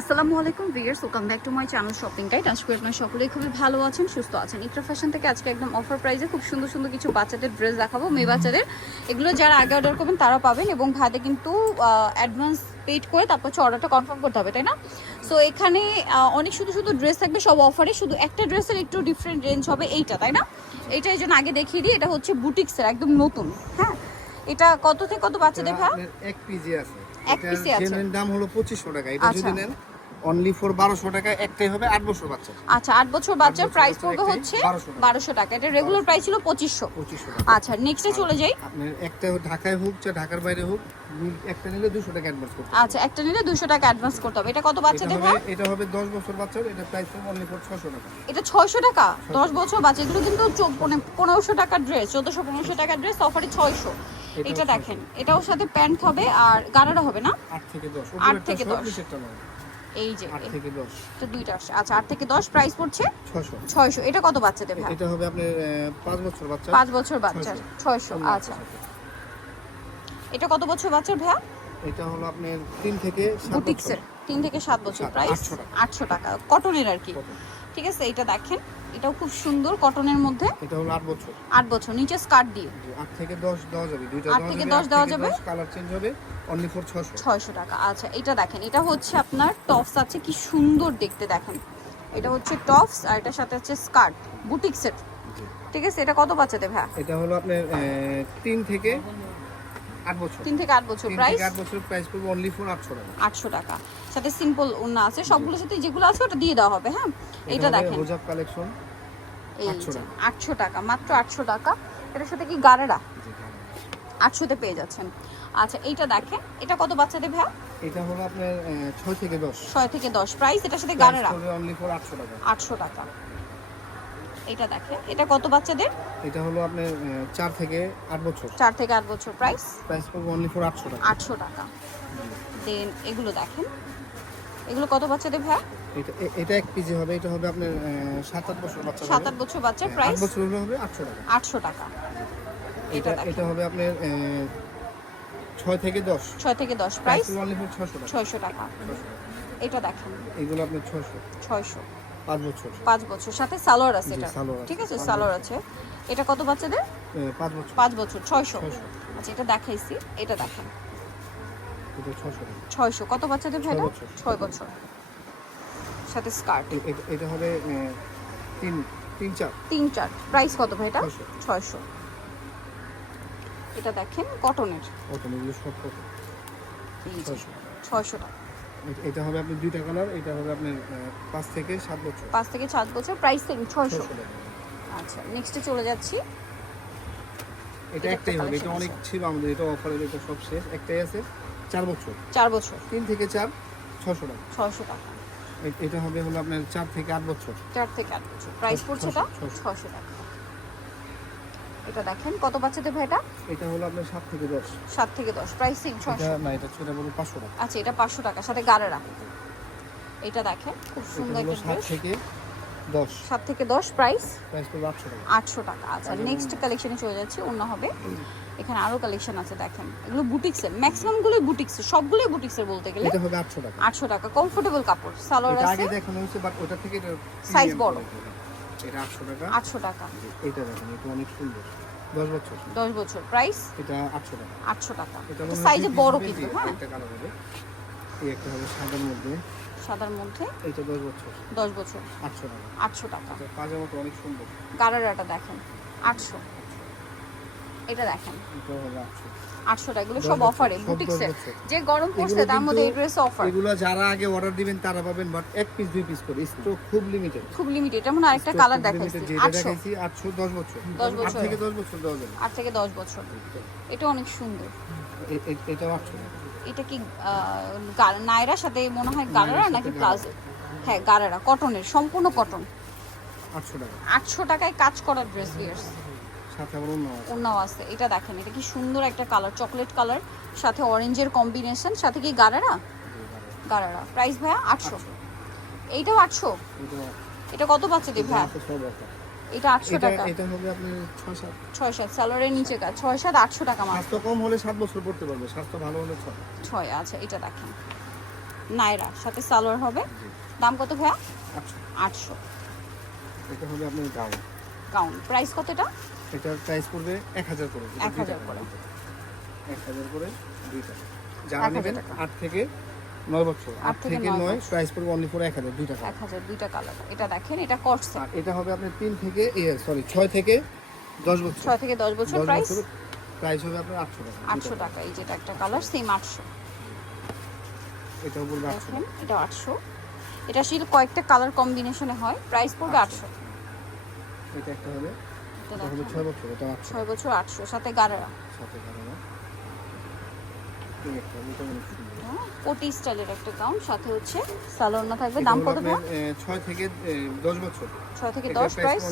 আসসালামু আলাইকুম viewers welcome back to my channel shopping guide আজকে আপনারা সকলেই খুবই ভালো আছেন সুস্থ আছেন। ইকরা ফ্যাশন থেকে আজকে একদম অফার প্রাইসে খুব সুন্দর সুন্দর কিছু বাচ্চাদের ড্রেস দেখাবো মেয়ে বাচ্চাদের। এগুলো যারা আগে অর্ডার করবেন তারা পাবেন এবং ভাইদের কিন্তু অ্যাডভান্স পেড করে তারপর হচ্ছে অর্ডারটা কনফার্ম করতে হবে তাই না? সো এখানে অনেক শুধু শুধু ড্রেস থাকবে সব অফারে শুধু একটা ড্রেসের একটু ডিফারেন্ট রেঞ্জ হবে এইটা তাই না? এইটা এই জন্য আগে দেখিয়ে দিই এটা হচ্ছে বুটিক্সের একদম নতুন। হ্যাঁ? এটা কত থেকে কত বাচ্চাদের ভাই? এক পিজি আছে। এক পিসে আছে। দাম হলো পঁচিশশো টাকা। এটা আচ্ছা। যদি নেন অনলি ফর বারোশো টাকা একটাই হবে আট বছর বাচ্চা। আচ্ছা আট বছর বাচ্চার প্রাইস পড়বে হচ্ছে 1200 টাকা। টাকা। এটা রেগুলার প্রাইস ছিল পঁচিশশো। পঁচিশশো টাকা। আচ্ছা নেক্সটে চলে যাই। একটা ঢাকায় হোক চাই ঢাকার বাইরে হোক একটা নিলে দুশো টাকা অ্যাডভান্স করতে হবে। আচ্ছা একটা নিলে দুশো টাকা অ্যাডভান্স করতে হবে। এটা কত বাচ্চাদের হবে এটা হবে দশ বছর বাচ্চার এটা প্রাইস হবে অনলি ফর ছশো টাকা। এটা ছয়শো টাকা? দশ বছর বাচ্চা এগুলো কিন্তু চো- পনে- পনেরোশো টাকার ড্রেস চোদ্দশো পনেরোশো টাকার ড্রেস অফারে ছয়শো। এটাও এটা দেখেন এটাও সাথে প্যান্ট হবে আর গাড়াটা হবে না? আট থেকে দশ। আট উপরেরটা থেকে সব, দশ। নিচেরটা নয়। এই যে 8 থেকে দশ। তো দুইটা আসছে আচ্ছা আট থেকে দশ প্রাইস পড়ছে? ছশো ছয়শো। এটা কত বাচ্চাদের ভাই? এটা হবে আপনার আহ, পাঁচ বছর বাচ্চা। পাঁচ বছর বাচ্চা। ছয়শো। আচ্ছা। এটা কত বছর বাচ্চার ভাইয়া? এটা হলো আপনার তিন থেকে 7 বছর। বুটিক্সের। তিন থেকে সাত বছর সাত- প্রাইস আটশো টাকা। কটনের আর কি। ঠিক আছে এটা দেখেন। এটাও খুব সুন্দর কটনের মধ্যে। এটা হলো আট বছর। আট বছর নিচে স্কার্ট দিয়ে। জি, আট থেকে দশ দেওয়া যাবে। দুইটা আট থেকে দশ দেওয়া যাবে? কালার চেঞ্জ হবে অনলি ফর ছশো ছয়শো টাকা আচ্ছা এটা দেখেন এটা হচ্ছে আপনার টপস আছে কি সুন্দর দেখতে দেখেন। এটা হচ্ছে টপস আর এটার সাথে আছে স্কার্ট বুটিক সেট ঠিক আছে এটা কত বাচ্চাদের ভাই? এটা হলো আপনার আহ, তিন থেকে আট বছর। তিন থেকে আট বছর প্রাইস আট বছর প্রাইস পড়বে অনলি ফর আটশো টাকা। আটশো টাকা। সাথে সিম্পল ওন্না আছে সবগুলোর সাথে যেগুলো আছে ওটা দিয়ে দেওয়া হবে হ্যাঁ? এটা দেখেন। রোজাব কালেকশন এই আটশো টাকা। মাত্র আটশো টাকা। এটার সাথে কি গাড়ারা আটশোতে পেয়ে যাচ্ছেন। আচ্ছা এইটা দেখেন এটা কত বাচ্চাদের ভাই এটা হলো আপনার ছয় থেকে দশ। ছয় থেকে দশ। প্রাইস এটার সাথে গাড়ারা অনলি ফর আটশো টাকা। আটশো টাকা। এটা দেখেন। এটা কত বাচ্চাদের? এটা হলো আপনার আহ, চার থেকে আট বছর। চার থেকে আট বছর। প্রাইস প্রাইস পড়বে অনলি ফর আটশো টাকা। আটশো টাকা। দেন এগুলো দেখেন। এগুলো কত বাচ্চাদের ভাই এটা এটা এক পিজি হবে। এটা হবে আপনার আহ, সাত আট বছর বাচ্চা সাত হবে। আট বছর বাচ্চার হ্যাঁ, প্রাইস আট বছর হবে আটশো টাকা। আটশো টাকা। এটা এটা হবে আপনার আহ, ছয় থেকে দশ। ছয় থেকে দশ প্রাইস প্রাইস অনলি ফর ছশো টাকা। ছয়শো টাকা। এটা দেখেন। এগুলো আপনার ছশো ছয়শো। পাঁচ বছর। পাঁচ বছর। সাথে সালোয়ার আছে এটা। ঠিক আছে? সালোয়ার আছে। এটা কত বাচ্চাদের? পাঁচ বছর। পাঁচ বছর। ছয়শো। ছয়শো। আচ্ছা এটা দেখাইছি। এটা দেখেন। এটা ছশো টাকা ছয়শো। কত বাচ্চাদের ভাই ছয় এটা? বছর। ছয় সাথে স্কার্ট। এটা- হবে আহ, তিন তিন চার। তিন চার। প্রাইস কত ভাই এটা? ছয়শো। এটা দেখেন কটনের। এগুলো সব কত এই যে, ছয়শো। ছয়শো টাকা। এ- এটা হবে আপনার দুইটা কালার এটা হবে আপনার পাঁচ থেকে সাত বছর। পাঁচ থেকে সাত বছর প্রাইস সেম ছয়শো। ছশো আচ্ছা নেক্সটে চলে যাচ্ছি। এটা একটাই হবে এটা অনেক ছিল আমাদের এটা অফারের এটা সব শেষ। একটাই আছে চার বছর। চার বছর। তিন থেকে চার ছশো টাকা। ছয়শো টাকা। এটা হবে হলো আপনার চার থেকে আট বছর। চার থেকে আট বছর। প্রাইস পড়ছে এটা ছশো। ছশো টাকা। এটা দেখেন কত বাচ্চাদের ভাই এটা? এটা হলো আপনার সাত থেকে দশ। সাত থেকে দশ প্রাইস সেম এটা ছয়শো। না এটা ছোটা বড় পাঁচশো টাকা। আচ্ছা এটা পাঁচশো টাকা সাথে গাড়েরা এটা দেখেন খুব সুন্দর একটা সাত ড্রেস থেকে দশ। সাত থেকে দশ প্রাইস প্রাইস পড়বে আটশো টাকা। আটশো টাকা। আচ্ছা নেক্সট কালেকশনে চলে যাচ্ছি অন্য হবে। এখানে আরও কালেকশন আছে দেখেন। এগুলো বুটিক্সের ম্যাক্সিমাম গুলোই বুটিক্সের সবগুলোই বুটিক্সের বলতে গেলে এটা হবে আটশো টাকা। আটশো টাকা। কমফোর্টেবল কাপড় সালোয়ার আছে আগে দেখানো হয়েছে বাট ওটা থেকে premium বড়। এটা আটশো টাকা। আটশো টাকা। এটা দেখেন এটা অনেক সুন্দর। দশ বছর। দশ বছর। প্রাইস এটা আটশো টাকা। আটশো টাকা। এটা সাইজে বড় কিন্তু হ্যাঁ। একটা হবে। এই একটা হবে সাদার মধ্যে। সাদার মধ্যে? এটা দশ বছর। দশ বছর। আটশো টাকা। আটশো টাকা। এটা পাজামাটা অনেক সুন্দর। গারারাটা দেখেন আটশো। এটা দেখেন। আটশো টাকা এগুলো সব বছর, অফারে বুটিক্সের যে গরম পড়ছে তার মধ্যে এই ড্রেস অফার এগুলো যারা আগে অর্ডার দিবেন তারা পাবেন বাট এক পিস দুই পিস করে। স্টক খুব লিমিটেড খুব লিমিটেড এটা মনে আরেকটা কালার দেখাইছি। বছর। থেকে দশ বছর দেওয়া যাবে। আট থেকে বছর। এটা অনেক সুন্দর। এটা কি নায়রার সাথে মনে হয় গারারা নাকি প্লাজো? হ্যাঁ গারারা কটনের সম্পূর্ণ কটন। আটশো টাকা। আটশো টাকায় কাজ করা ড্রেস আবার আছে। এটা দেখেন এটা কি সুন্দর একটা কালার চকলেট কালার সাথে অরেঞ্জের কম্বিনেশন সাথে কি গারারা? গারারা। প্রাইস ভাইয়া আটশো। এইটাও আটশো? এটা কত পাচ্ছে দি ভাইয়া। এটা টাকা। হবে নিচে ছয় সাত আটশো টাকা মাত্র। স্বাস্থ্য কম হলে সাত বছর পড়তে পারবে স্বাস্থ্য ভালো হলে ছয়। ছয় আচ্ছা এটা দেখেন। নাইরা সাথে সালোয়ার হবে। দাম কত ভাইয়া? আচ্ছা আটশো। এটা হবে আপনার গাউন। গাউন। প্রাইস কত এটা? এটার প্রাইস পড়বে এক হাজার করে যেটা 1000 দুই টাকা। করে। এক হাজার করে দুই টাকা যারা নেবেন আট থেকে নয় বছর। আট থেকে নয় প্রাইস পড়বে অনলি ফর এক হাজার দুই টাকা এক হাজার দুইটা কালার এটা দেখেন এটা আর এটা হবে আপনার তিন থেকে সরি ছয় থেকে দশ বছর। ছয় থেকে দশ বছর প্রাইস প্রাইস হবে আপনার আটশো টাকা আটশো টাকা এই যেটা একটা কালার সেম আটশো। এটাও বলবে আটশো এটা আটশো। এটা আসলে কয়েকটা কালার কম্বিনেশনে হয় প্রাইস পড়বে আটশো। এটা একটা হবে এটা এটা হবে বছর এটা আটশো। ছয় বছর আটশো সাথে গাড়া সাথে কোটি স্টাইলের একটা গাউন হচ্ছে থাকবে। দাম কত? থেকে বছর। থেকে প্রাইস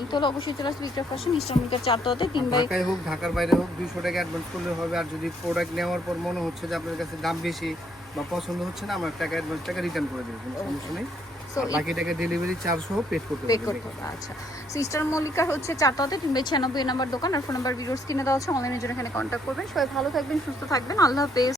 নিতে হলে অবশ্যই চলে আসবে বিক্রয় ফ্যাশন ইস্টার্মিকের চারটাতে তিন বাই ঢাকায় হোক ঢাকার বাইরে হোক টাকা অ্যাডভান্স করলে হবে। আর যদি প্রোডাক্ট নেওয়ার পর মনে হচ্ছে যে আপনার কাছে দাম বেশি বা পছন্দ হচ্ছে না আমার টাকা অ্যাডভান্স টাকা রিটার্ন করে দেবে কোনো সমস্যা নেই। বাকি টাকা ডেলিভারি চার্জ সহ পে করতে পে করতে আচ্ছা। সিস্টার মল্লিকার হচ্ছে চারটাতে তিন ছিয়ানব্বই নাম্বার দোকান। আর ফোন নাম্বার ভিডিওস কিনে দেওয়া আছে অনলাইনের জন্য এখানে কন্ট্যাক্ট করবেন। সবাই ভালো থাকবেন সুস্থ থাকবেন। আল্লাহ হাফেজ।